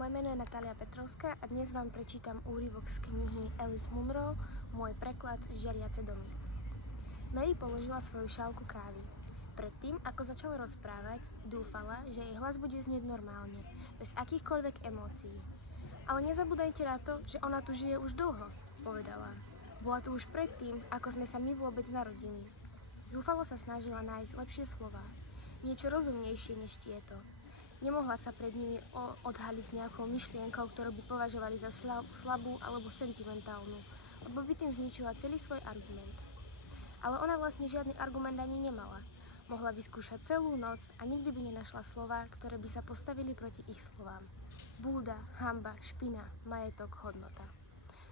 Moje meno je Natália Petrovská a dnes vám prečítam úryvok z knihy Alice Munro, Môj preklad Žiariace domy. Mary položila svoju šálku kávy. Predtým, ako začala rozprávať, dúfala, že jej hlas bude znieť normálne, bez akýchkoľvek emócií. Ale nezabúdajte na to, že ona tu žije už dlho, povedala. Bola tu už predtým, ako sme sa my vôbec narodili. Zúfalo sa snažila nájsť lepšie slová, niečo rozumnejšie než tieto. Nemohla sa pred nimi odhaliť s nejakou myšlienkou, ktorú by považovali za slabú alebo sentimentálnu, lebo by tým zničila celý svoj argument. Ale ona vlastne žiadny argument ani nemala. Mohla by skúšať celú noc a nikdy by nenašla slová, ktoré by sa postavili proti ich slovám. Búda, hanba, špina, majetok, hodnota.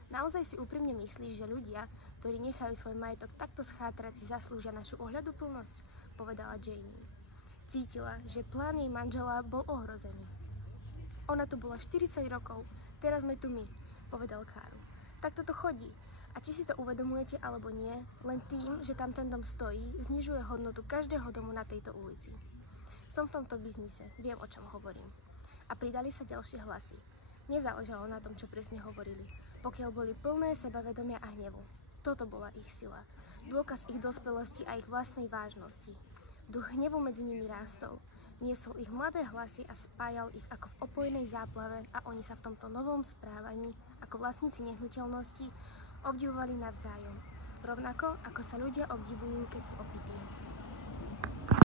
Naozaj si úprimne myslíš, že ľudia, ktorí nechajú svoj majetok takto schátrať, si zaslúžia našu ohľaduplnosť? Povedala Janie. Cítila, že plán jej manžela bol ohrozený. Ona tu bola 40 rokov, teraz sme tu my, povedal Karl. Tak toto chodí. A či si to uvedomujete alebo nie, len tým, že tam ten dom stojí, znižuje hodnotu každého domu na tejto ulici. Som v tomto biznise, viem, o čom hovorím. A pridali sa ďalšie hlasy. Nezáležalo na tom, čo presne hovorili, pokiaľ boli plné sebavedomia a hnevu. Toto bola ich sila, dôkaz ich dospelosti a ich vlastnej vážnosti. Duch hnevu medzi nimi rástol, niesol ich mladé hlasy a spájal ich ako v opojnej záplave a oni sa v tomto novom správaní, ako vlastníci nehnuteľnosti, obdivovali navzájom, rovnako ako sa ľudia obdivujú, keď sú opití.